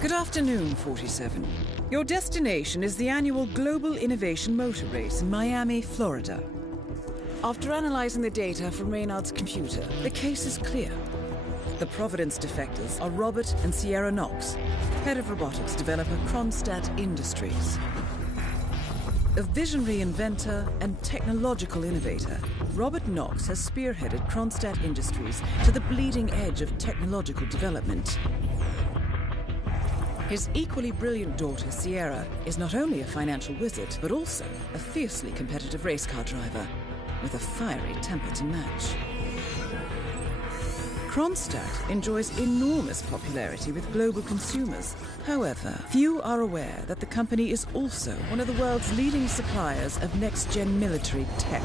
Good afternoon, 47. Your destination is the annual Global Innovation Motor Race in Miami, Florida. After analyzing the data from Reynard's computer, the case is clear. The Providence defectors are Robert and Sierra Knox, head of robotics developer Kronstadt Industries. A visionary inventor and technological innovator, Robert Knox has spearheaded Kronstadt Industries to the bleeding edge of technological development. His equally brilliant daughter, Sierra, is not only a financial wizard, but also a fiercely competitive race car driver, with a fiery temper to match. Kronstadt enjoys enormous popularity with global consumers. However, few are aware that the company is also one of the world's leading suppliers of next-gen military tech.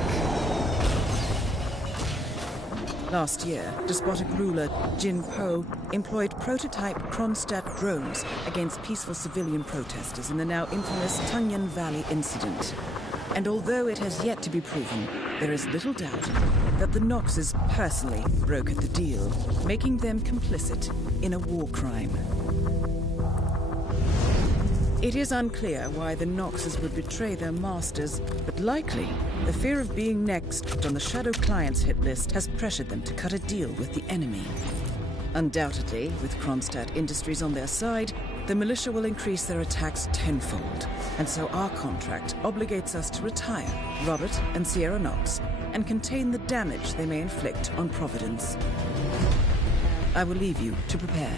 Last year, despotic ruler Jin Po employed prototype Kronstadt drones against peaceful civilian protesters in the now infamous Tungan Valley incident. And although it has yet to be proven, there is little doubt that the Knoxes personally brokered the deal, making them complicit in a war crime. It is unclear why the Knoxes would betray their masters, but likely the fear of being next on the Shadow Clients hit list has pressured them to cut a deal with the enemy. Undoubtedly, with Kronstadt Industries on their side, the militia will increase their attacks tenfold. And so our contract obligates us to retire Robert and Sierra Knox and contain the damage they may inflict on Providence. I will leave you to prepare.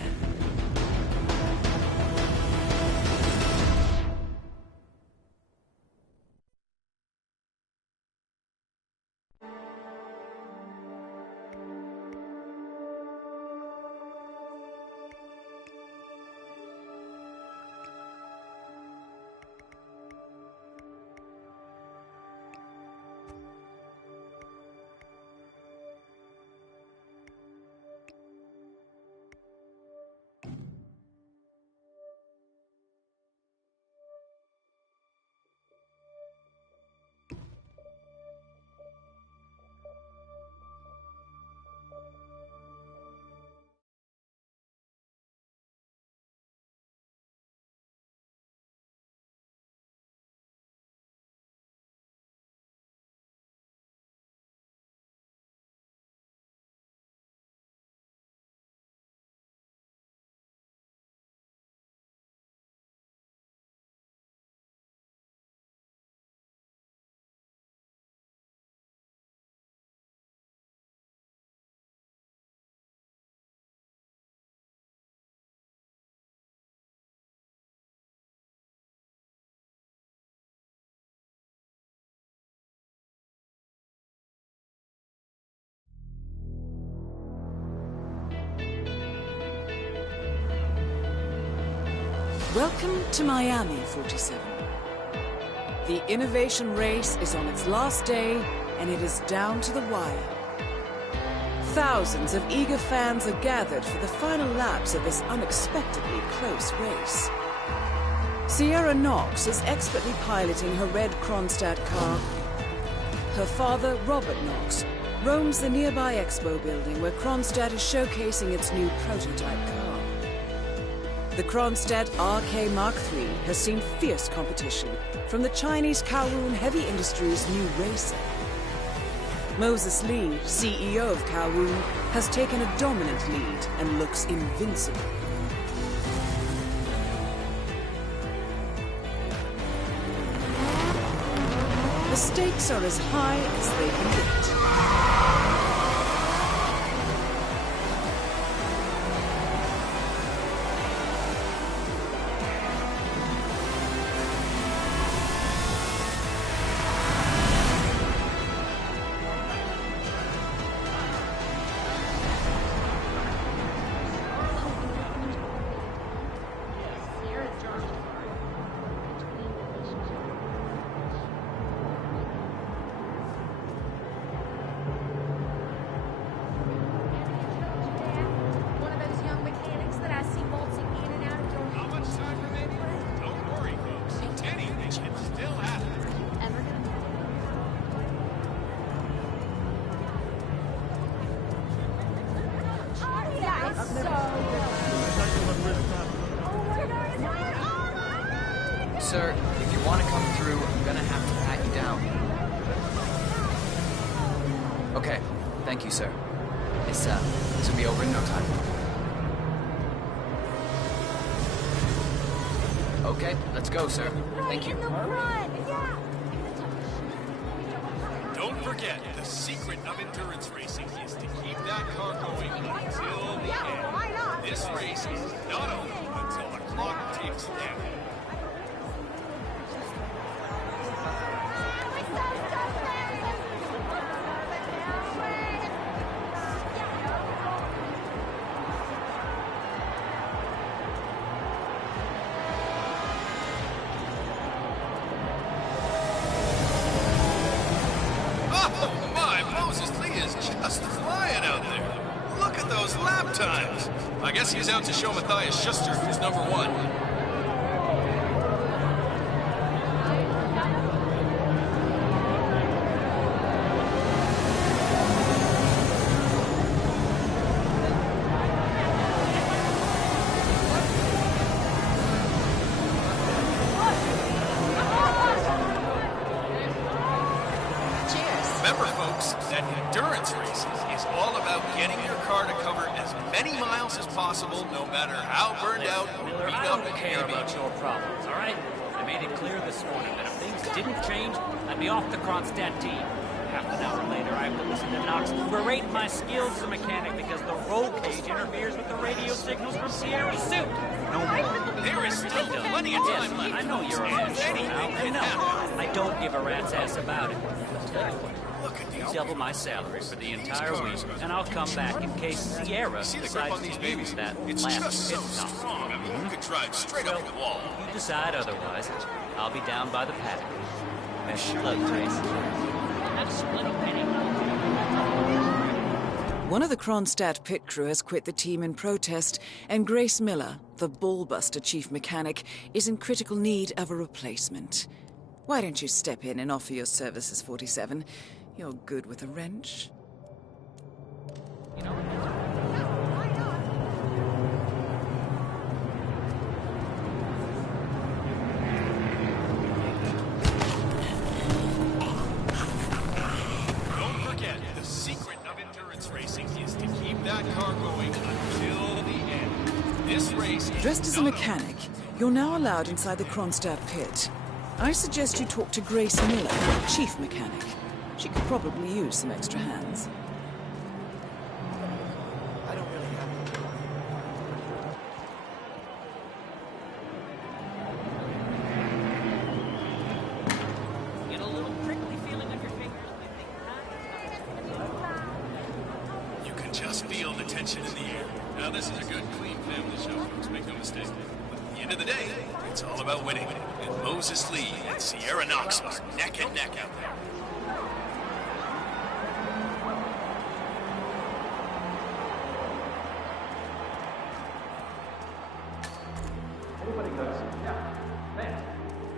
Welcome to Miami, 47. The innovation race is on its last day, and it is down to the wire. Thousands of eager fans are gathered for the final laps of this unexpectedly close race. Sierra Knox is expertly piloting her red Kronstadt car. Her father, Robert Knox, roams the nearby expo building where Kronstadt is showcasing its new prototype car. The Kronstadt RK Mark III has seen fierce competition from the Chinese Kowloon Heavy Industries' new racer. Moses Lee, CEO of Kowloon, has taken a dominant lead and looks invincible. The stakes are as high as they can get. Sir, if you want to come through, I'm gonna have to pat you down. Okay, thank you, sir. This will be over in no time. Okay, let's go, sir. Thank you. Don't forget, the secret of endurance racing is to keep that car going until the end. This race is not over until the clock ticks down. Oh my, Moses Lee is just flying out there. Look at those lap times. I guess he's out to show Matthias Schuster who's number one. Remember, folks, that endurance racing is all about getting your car to cover as many miles as possible, no matter how burned out or Miller, beat I up don't it care may be. about your problems, all right? I made it clear this morning that if things didn't change, I'd be off the Kronstadt team. Half an hour later, I have to listen to Knox berate my skills as a mechanic because the roll cage interferes with the radio signals from Sierra's suit. No more. There is still plenty of time Yes, left. I know you're a man. Anything can happen. I don't give a rat's ass about it. Look at these. Double my salary for the entire week, and I'll come back in case Sierra See the grip decides on these to babies? use that It's last just so pit stop. strong. I mean, you could drive straight up the wall. If you decide otherwise, I'll be down by the paddock. Best of luck, Trace. Have a split penny. One of the Kronstadt pit crew has quit the team in protest, and Grace Miller, the ballbuster chief mechanic, is in critical need of a replacement. Why don't you step in and offer your services, 47? You're good with a wrench. You know, Don't forget, the secret of endurance racing is to keep that car going until the end. This race is Dressed as a not mechanic, you're now allowed inside the Kronstadt pit. I suggest you talk to Grace Miller, chief mechanic. She could probably use some extra hands. I don't really have... get a little prickly feeling on your fingers. You can just feel the tension in the air. Now, this is a good, clean family show, folks. Make no mistake. But at the end of the day, it's all about winning. And Moses Lee and Sierra Knox are neck and neck out there. Anybody goes? Yeah. Man,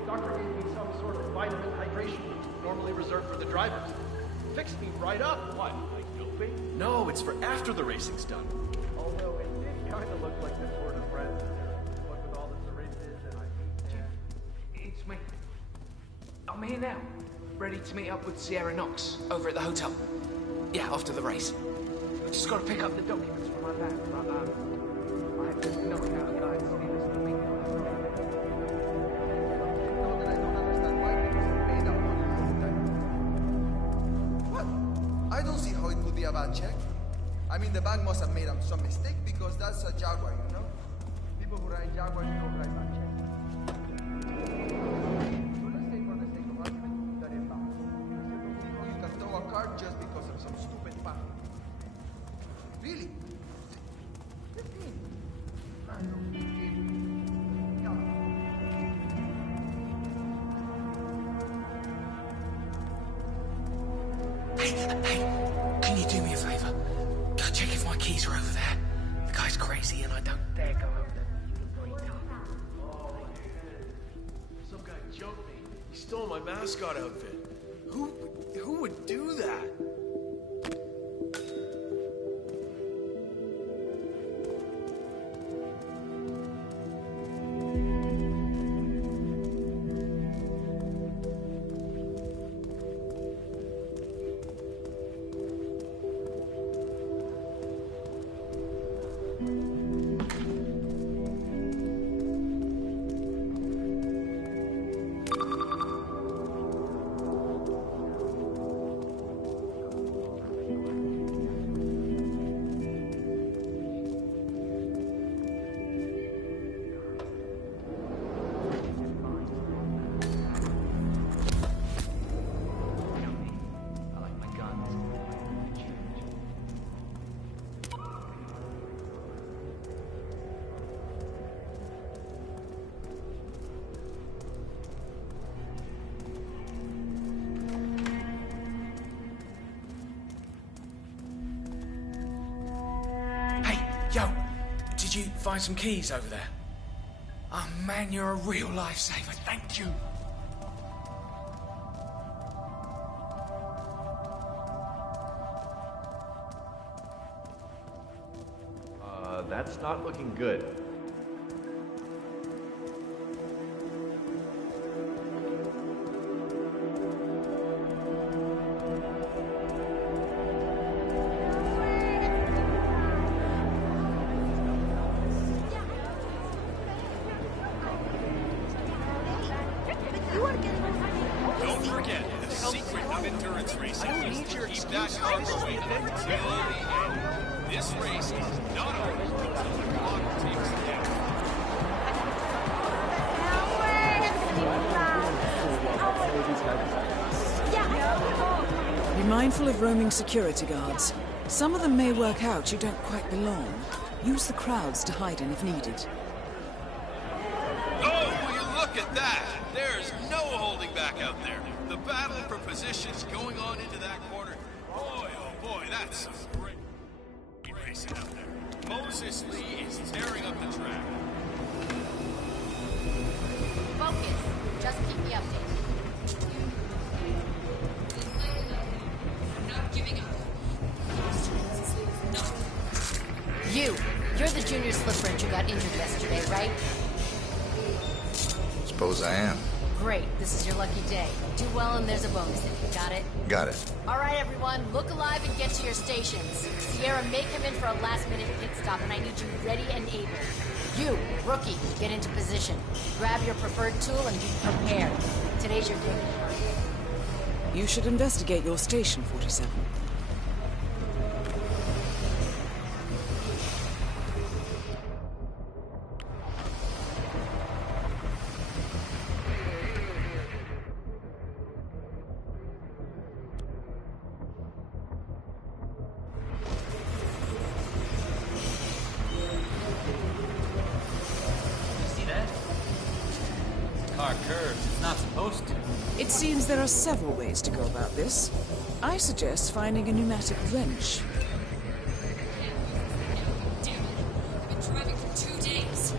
doctor gave me some sort of vitamin hydration normally reserved for the drivers. Fixed me right up. What, like doping? No, it's for after the racing's done. Although it did kind of look like the Tour de France. What with all the syringes and It's me. I'm here now, ready to meet up with Sierra Knox over at the hotel. Yeah, after the race. I just got to pick up the documents from my dad, but I have to knock out a guy to see this to meet. No, that I don't understand why people made up all this time. What? I don't see how it could be a bad check. I mean, the bank must have made some mistake because that's a Jaguar, you know? People who ride Jaguars don't write bad checks. So let's say for the sake of argument that it bounced. I don't see how you can throw a card just because of some stupid fact. Really? 15. I don't believe it. Hey, can you do me a favor? Go check if my keys are over there. The guy's crazy and I don't dare go over there. Some guy jumped me. He stole my mascot outfit. Who would do that? find some keys over there. Oh man, you're a real lifesaver. Thank you. That's not looking good. Don't forget, the secret of endurance racing is to keep that car going until the end. This race is not over until the clock takes the end. Be mindful of roaming security guards. Some of them may work out you don't quite belong. Use the crowds to hide in if needed. Oh, will you look at that? There's no holding back out there. The battle for positions going on into that corner. Boy, oh boy, that's some great racing out there. Moses Lee is tearing up the track. Focus. Just keep me updated. I'm not giving up. You're the junior slip wrench who got injured yesterday, right? Suppose I am. Great. This is your lucky day. Do well and there's a bonus if you got it. Got it. All right, everyone. Look alive and get to your stations. Sierra may come in for a last-minute pit stop, and I need you ready and able. You, rookie, get into position. Grab your preferred tool and be prepared. Today's your day. You should investigate your station, 47. Car curves. It's not supposed to. It seems there are several ways to go about this. I suggest finding a pneumatic wrench. Damn it. I've been driving for 2 days.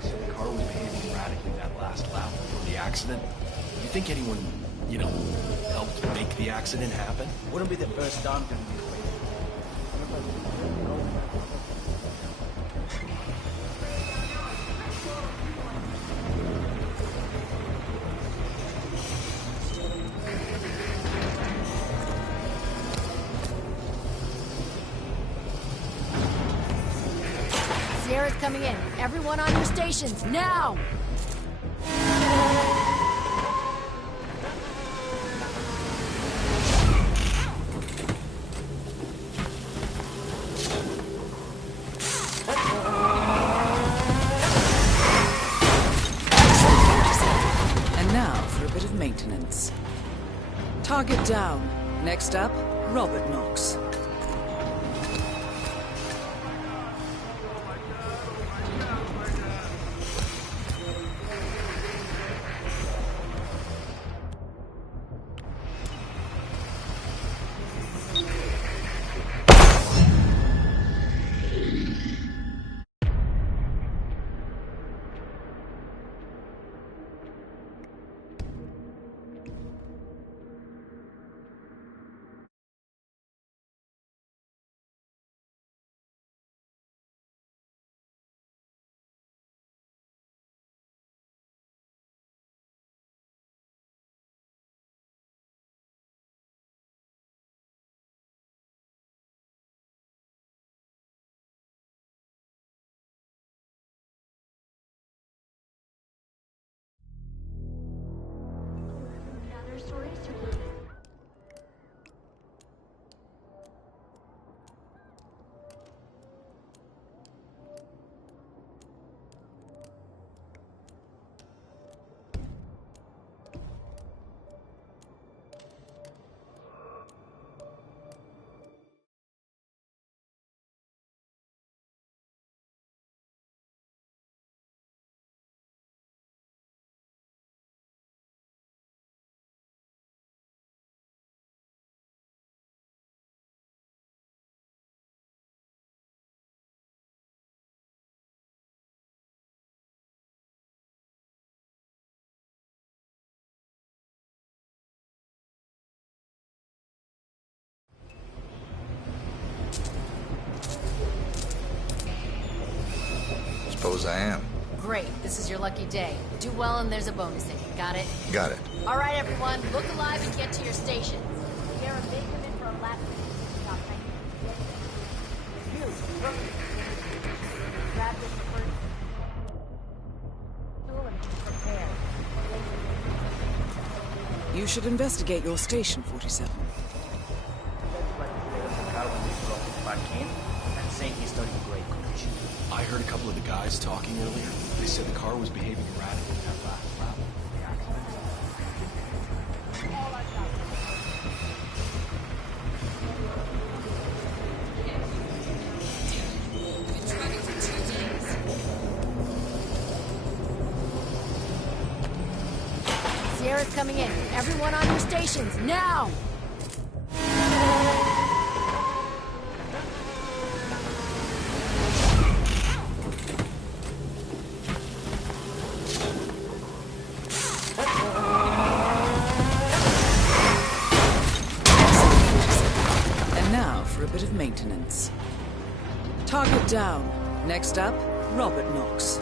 The car was behaving erratically that last lap before the accident. You think anyone, helped make the accident happen? Wouldn't be the first time. Sierra's coming in. Everyone on your stations, now! And now for a bit of maintenance. Target down. Next up, Robert Knox. suppose I am. Great. This is your lucky day. Do well and there's a bonus in it. Got it? Got it. All right, everyone. Look alive and get to your stations. Sierra may come in for a last minute pit stop. You, Rookie. Grab your preferred tool and be prepared. You should investigate your station, 47. I heard a couple of the guys talking earlier. They said the car was behaving erratically that last lap before the accident. Sierra's coming in. Everyone on your stations, now! And now for a bit of maintenance. Target down. Next up, Robert Knox.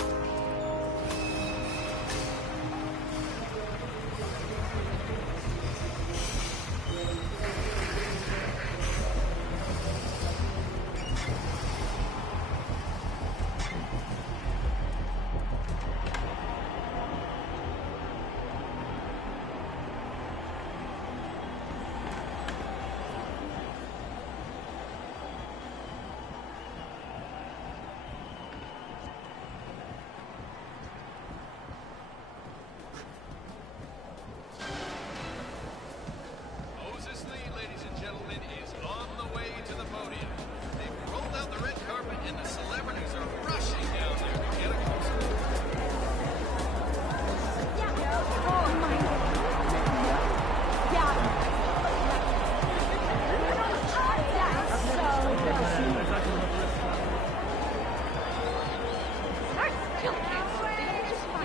Moses Lee, ladies and gentlemen, is on the way to the podium. They've rolled out the red carpet and the celebrities are rushing down there to get a closer look.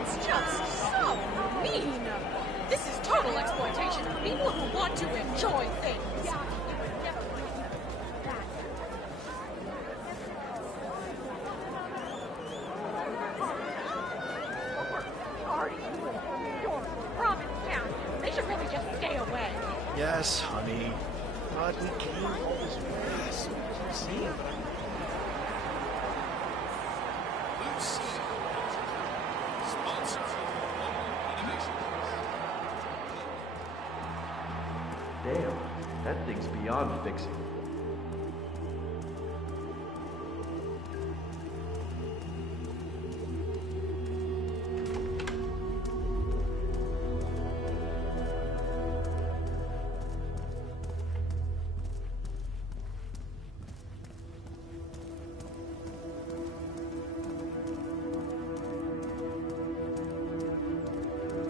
It's just so mean. This is total exploitation for people who want to enjoy things. Provincetown. They should really just stay away. Yes, honey. But we came all this way. So I'm saying, but Lucy, sponsor of Global Innovation. damn, that thing's beyond fixing.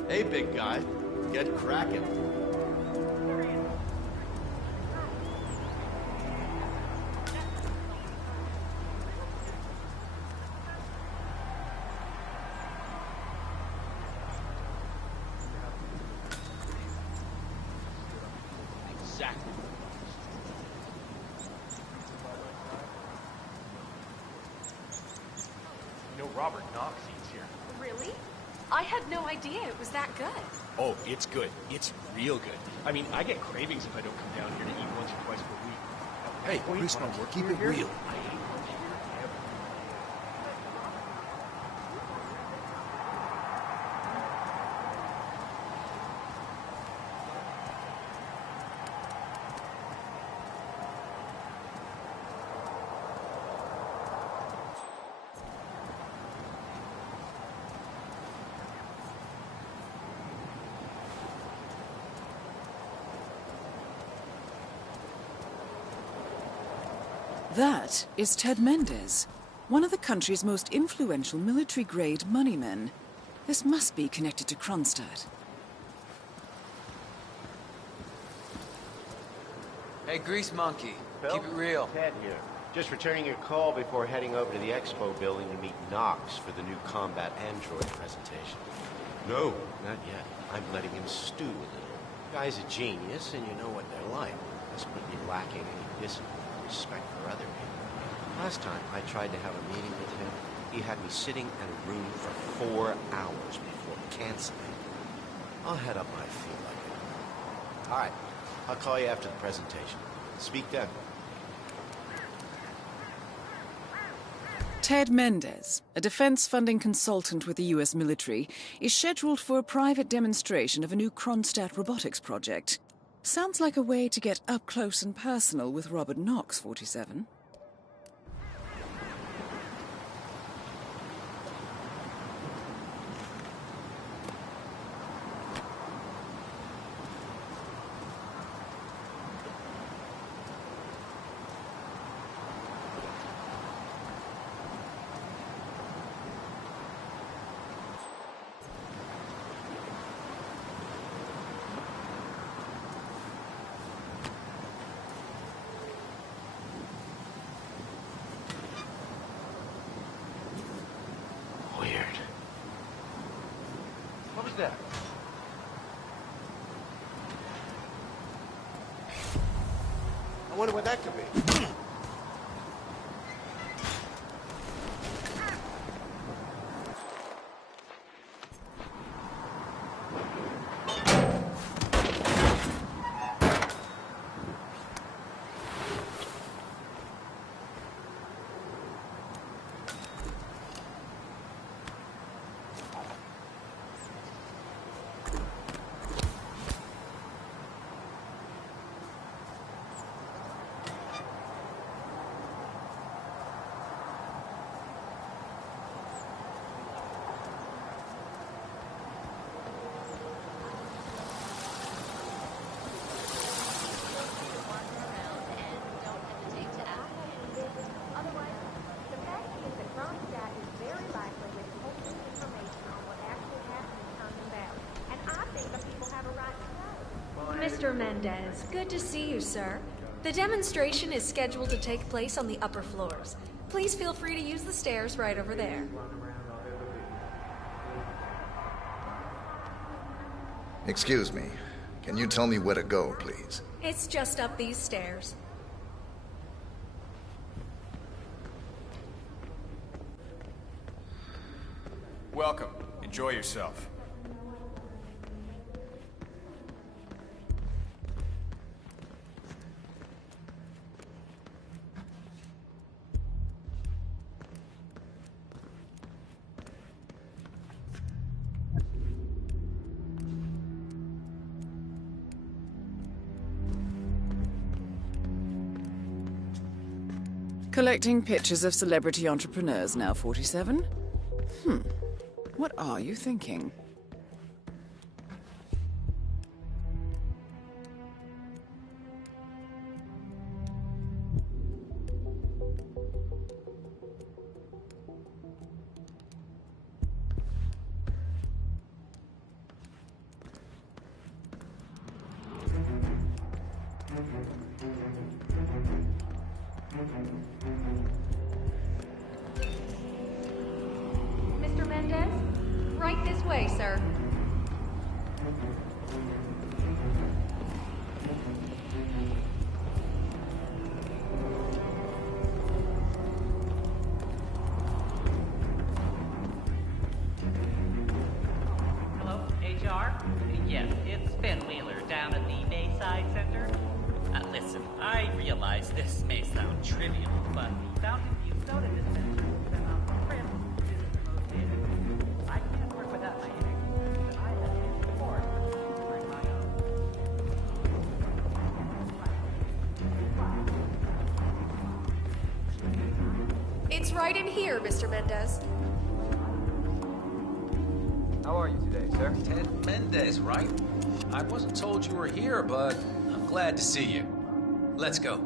Hey, big guy. Get cracking. Exactly. You know Robert Knox eats here. Really? I had no idea it was that good. Oh, it's good. It's real good. I mean, I get cravings if I don't come down here to eat once or twice per week. Hey, Chris, keep it real. I hate lunch here every That is Ted Mendez, one of the country's most influential military-grade moneymen. This must be connected to Kronstadt. Hey, Grease Monkey. Phil? Keep it real. Ted here. Just returning your call before heading over to the expo building to meet Knox for the new combat android presentation. No, not yet. I'm letting him stew a little. Guy's a genius, and you know what they're like. Desperately lacking any discipline or respect for other people. Last time I tried to have a meeting with him, He had me sitting in a room for 4 hours before canceling. I'll head up when I feel like it. All right. I'll call you after the presentation. Speak then. Ted Mendez, a defense funding consultant with the U.S. military, is scheduled for a private demonstration of a new Kronstadt robotics project. Sounds like a way to get up close and personal with Robert Knox, 47. What was that? I wonder what that could be. Mr. Mendez, good to see you, sir. The demonstration is scheduled to take place on the upper floors. Please feel free to use the stairs right over there. Excuse me. Can you tell me where to go, please? It's just up these stairs. Welcome. Enjoy yourself. Collecting pictures of celebrity entrepreneurs now, 47? What are you thinking? Mr. Mendez? Right this way, sir. Hello, HR? Yes, it's Ben Wheeler down at the Bayside Center. Listen, I realize this may sound trivial, but the Fountain View Soda Dispenser has been on print since the most dated. I can't work without my ex, but I have his support to bring my own. It's right in here, Mr. Mendez. How are you today, sir? Ted Mendez, right? I wasn't told you were here, but I'm glad to see you. Let's go.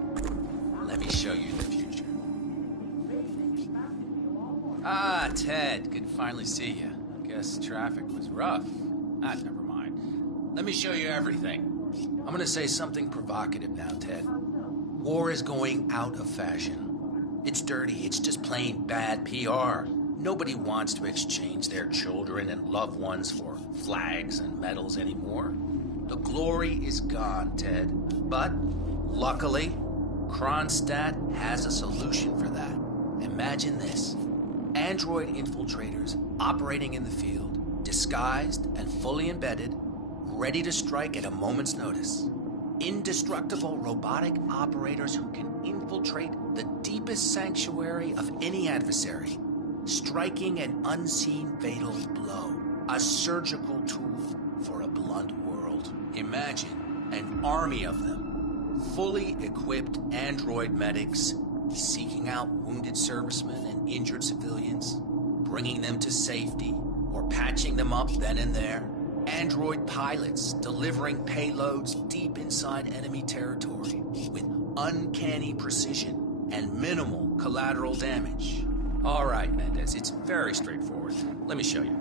Let me show you the future. Ah, Ted, good to finally see you. I guess traffic was rough. Never mind. Let me show you everything. I'm gonna say something provocative now, Ted. War is going out of fashion. It's dirty, it's just plain bad PR. Nobody wants to exchange their children and loved ones for flags and medals anymore. The glory is gone, Ted. But, luckily, Kronstadt has a solution for that. Imagine this. android infiltrators operating in the field, disguised and fully embedded, ready to strike at a moment's notice. Indestructible robotic operators who can infiltrate the deepest sanctuary of any adversary, striking an unseen fatal blow. A surgical tool for a blunt world. Imagine an army of them, fully equipped android medics, seeking out wounded servicemen and injured civilians, bringing them to safety, or patching them up then and there. Android pilots delivering payloads deep inside enemy territory with uncanny precision and minimal collateral damage. All right, Mendez, it's very straightforward. Let me show you.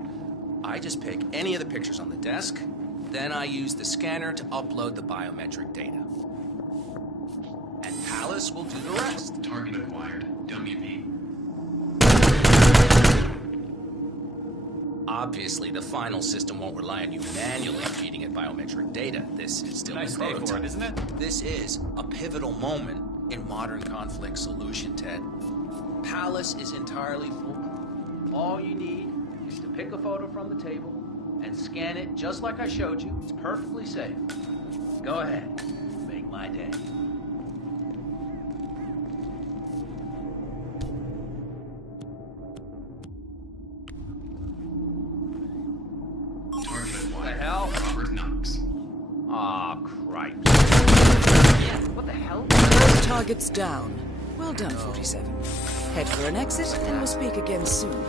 I just pick any of the pictures on the desk, then I use the scanner to upload the biometric data. And Palace will do the rest. Target acquired. WP. Obviously, the final system won't rely on you manually feeding it biometric data. This is still Nice a day prototype, for it, isn't it? This is a pivotal moment in modern conflict solution, Ted. Palace is entirely foolproof. All you need is to pick a photo from the table and scan it just like I showed you. It's perfectly safe. Go ahead. Make my day. Target acquired. The hell? Robert Knox. Aw, cripes. Yeah, what the hell? Both targets down. Well done, 47. Head for an exit, and we'll speak again soon.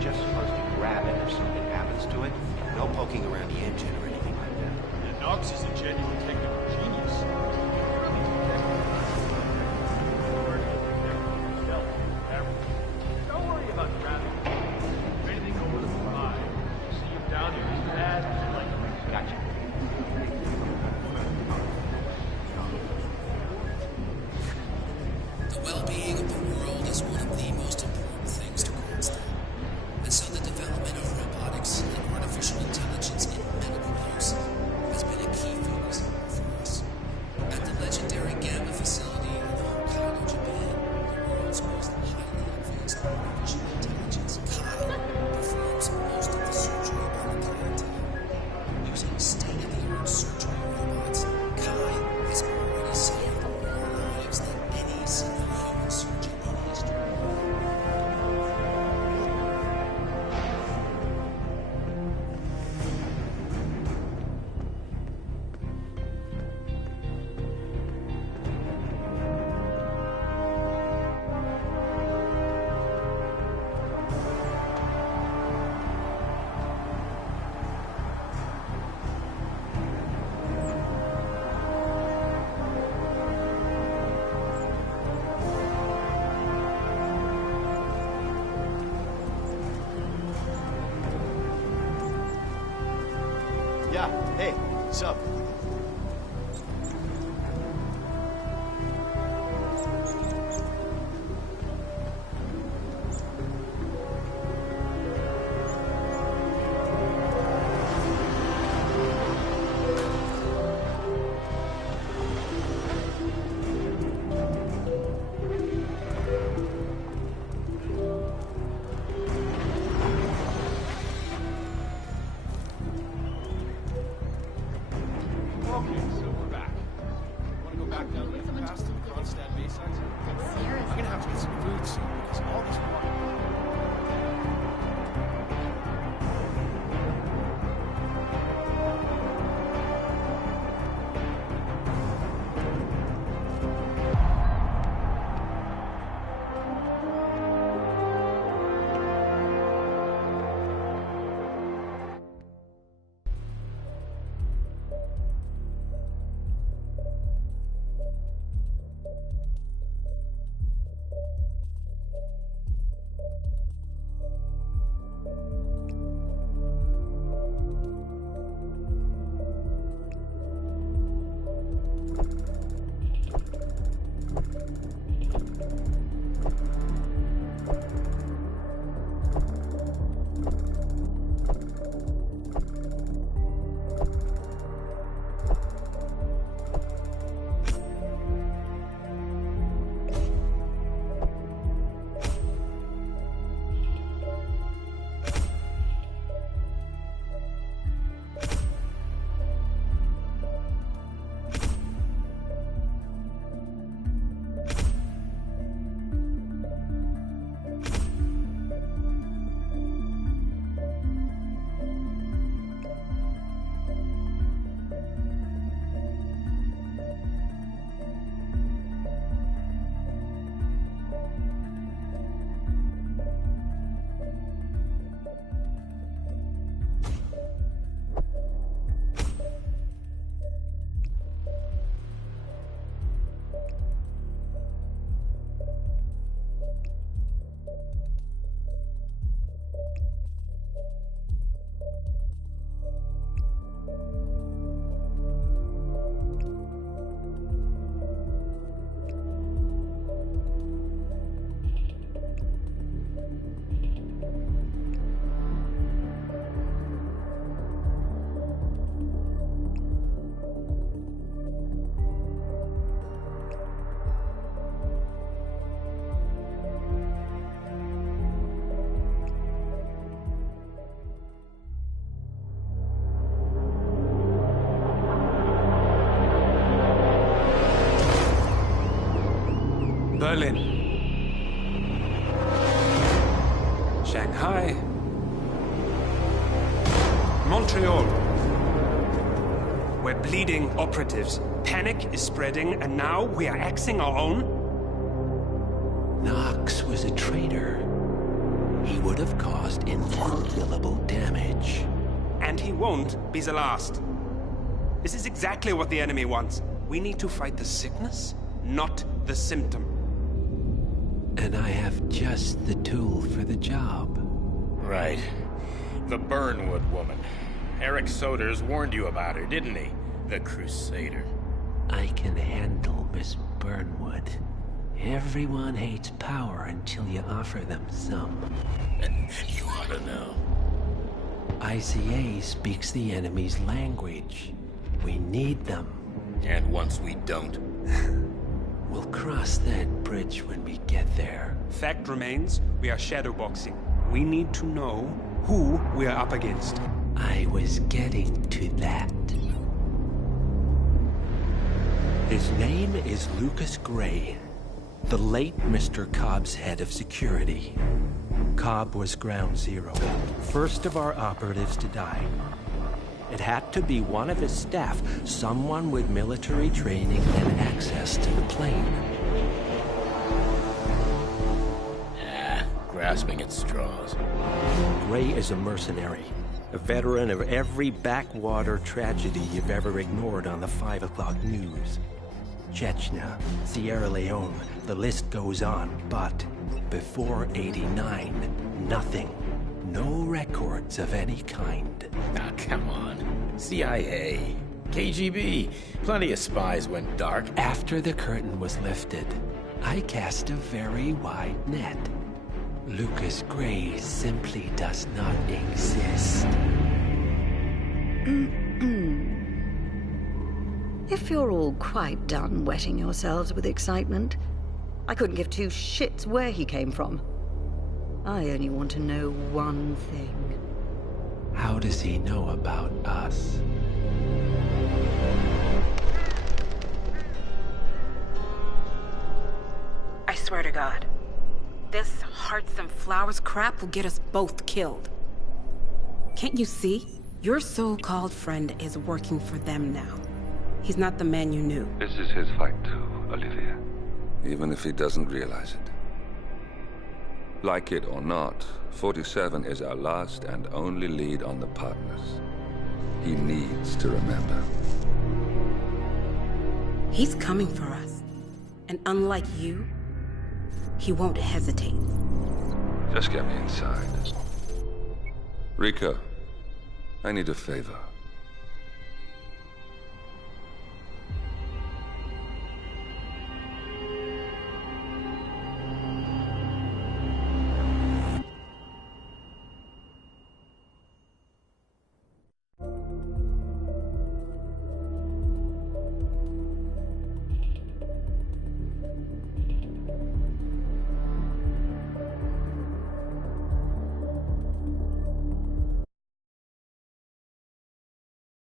Just supposed to grab it if something happens to it. No poking around the engine or anything like that. Yeah, Knox is a genuine technical genius. Don't worry about grabbing. If anything over the fly, see him down here, he's bad. Gotcha. The well-being of the world is one of the most important things to Kronstadt. And so the development of robotics and artificial intelligence in medical use has been a key focus for us. At the legendary Gamma facility in Hokkaido, Japan, the world's most highly advanced artificial intelligence, Kai, performs most of the surgery on the clientele. Using state-of-the-art surgery robots, Kai has already saved more lives than any single human surgeon in history. Yeah, hey, sup? Berlin, Shanghai, Montreal. We're bleeding operatives. Panic is spreading, and now we are axing our own? Knox was a traitor. He would have caused incalculable damage. And he won't be the last. This is exactly what the enemy wants. We need to fight the sickness, not the symptom. And I have just the tool for the job. Right. The Burnwood woman. Eric Soders warned you about her, didn't he? The Crusader. I can handle Miss Burnwood. Everyone hates power until you offer them some. You ought to know. ICA speaks the enemy's language. We need them. And once we don't? We'll cross that bridge when we get there. Fact remains, we are shadowboxing. We need to know who we are up against. I was getting to that. His name is Lucas Gray, the late Mr. Cobb's head of security. Cobb was ground zero, first of our operatives to die. It had to be one of his staff, someone with military training and access to the plane. Grasping at straws. Gray is a mercenary, a veteran of every backwater tragedy you've ever ignored on the 5 o'clock news. Chechnya, Sierra Leone, the list goes on, but before '89, nothing. no records of any kind. Ah, come on. CIA, KGB, plenty of spies went dark. After the curtain was lifted, I cast a very wide net. Lucas Gray simply does not exist. If you're all quite done wetting yourselves with excitement, I couldn't give two shits where he came from. I only want to know one thing. How does he know about us? I swear to God, this hearts and flowers crap will get us both killed. Can't you see? Your so-called friend is working for them now. He's not the man you knew. This is his fight too, Olivia. Even if he doesn't realize it. Like it or not, 47 is our last and only lead on the partners. He needs to remember. He's coming for us. And unlike you, he won't hesitate. Just get me inside. Rico, I need a favor.